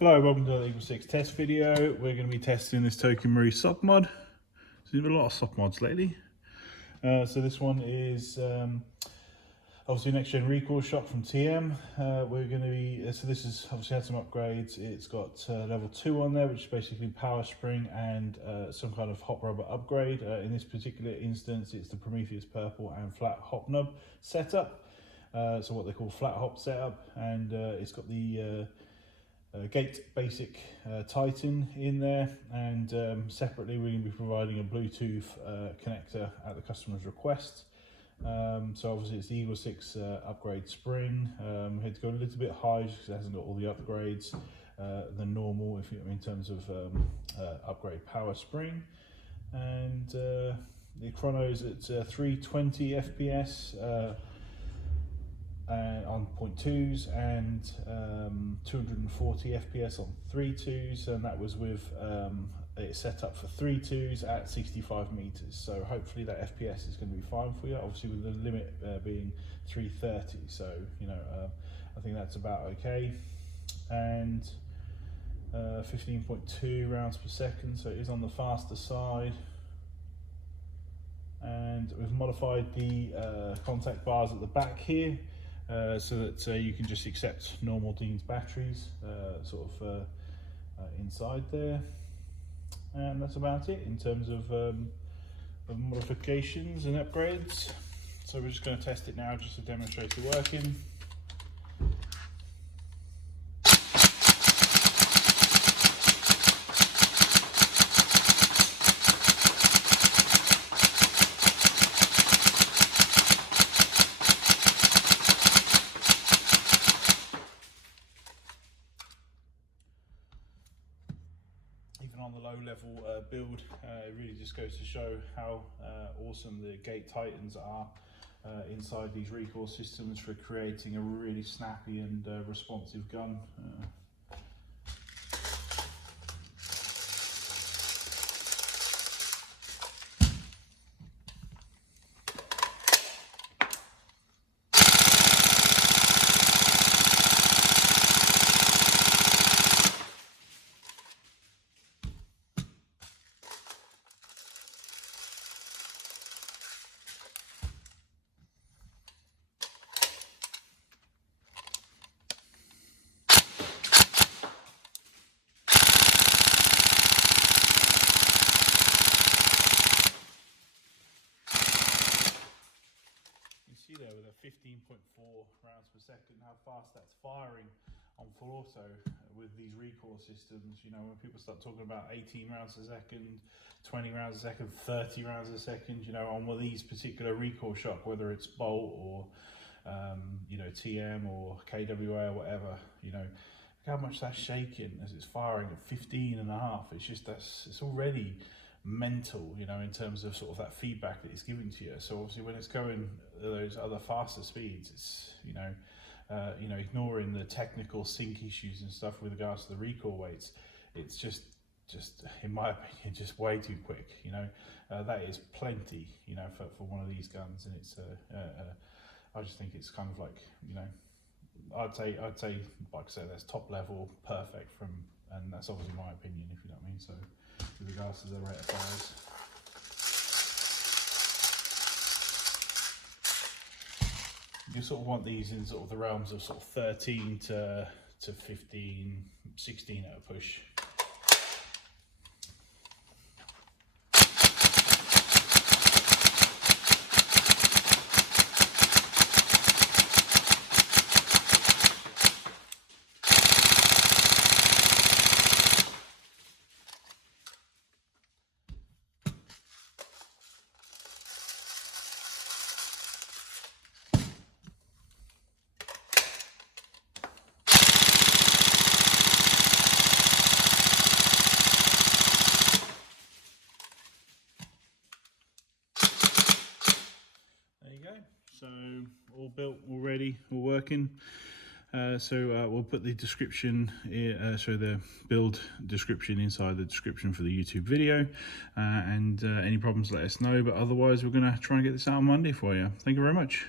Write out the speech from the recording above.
Hello, welcome to the EagleSix test video. We're going to be testing this Tokyo Marui Sopmod. So we've got a lot of Sopmods lately. So this one is obviously next gen recoil shot from TM. We're going to be, so this has obviously had some upgrades. It's got level 2 on there, which is basically power spring and some kind of hop rubber upgrade. In this particular instance, it's the Prometheus purple and flat hop nub setup. So what they call flat hop setup, and it's got the gate basic Titan in there, and separately we're going to be providing a Bluetooth connector at the customer's request. So obviously it's the EagleSix upgrade spring. We had to go a little bit high because it hasn't got all the upgrades than normal in terms of upgrade power spring, and the chrono's at 320 FPS on 0.2s and 240 FPS on 3.2s, and that was with it set up for 3.2s at 65 meters. So hopefully that FPS is going to be fine for you. Obviously with the limit being 330, so I think that's about okay. And 15.2 rounds per second, so it is on the faster side. And we've modified the contact bars at the back here, so that you can just accept normal Dean's batteries inside there, and that's about it in terms of modifications and upgrades. So we're just going to test it now just to demonstrate it working. Even on the low level build, it really just goes to show how awesome the gate Titans are inside these recoil systems for creating a really snappy and responsive gun. See there with a 15.4 rounds per second how fast that's firing on full auto with these recoil systems. When people start talking about 18 rounds a second, 20 rounds a second, 30 rounds a second, on one of these particular recoil shock, whether it's Bolt or TM or KWA or whatever, look how much that's shaking as it's firing at 15.5. It's just it's already mental, in terms of sort of that feedback that it's giving to you. So obviously when it's going those other faster speeds, it's ignoring the technical sync issues and stuff with regards to the recoil weights, it's just in my opinion just way too quick. That is plenty, for one of these guns, and it's I just think it's kind of like, I'd say like I said, that's top level perfect and that's obviously my opinion, if you know what I mean. So with regards to the rate of fires, you sort of want these in sort of the realms of sort of 13 to 15, 16 at a push. So all built, all ready, all working. We'll put the description, the build description inside the description for the YouTube video, and any problems let us know, but otherwise we're going to try and get this out on Monday for you. Thank you very much.